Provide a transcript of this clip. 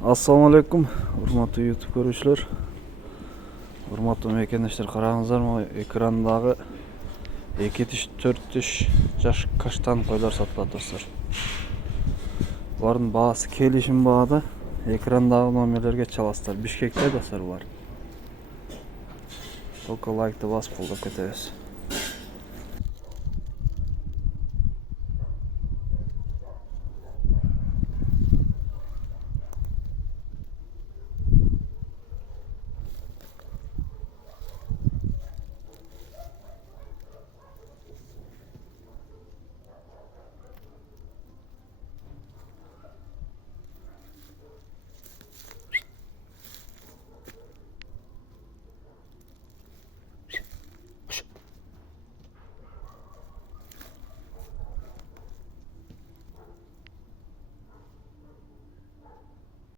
Assalamu alaikum, урматтуу YouTube көрүүчүлөр. Урматтуу мекендештер, караңыздарбы, экрандагы 2 тиш, 4 тиш жаш каштан койлор сатылат достор. Булардын баасы келишим баада. Экрандагы номерлерге чаласыздар. Бишкекте достор булар. Только лайкты басып колдоп кетебиз.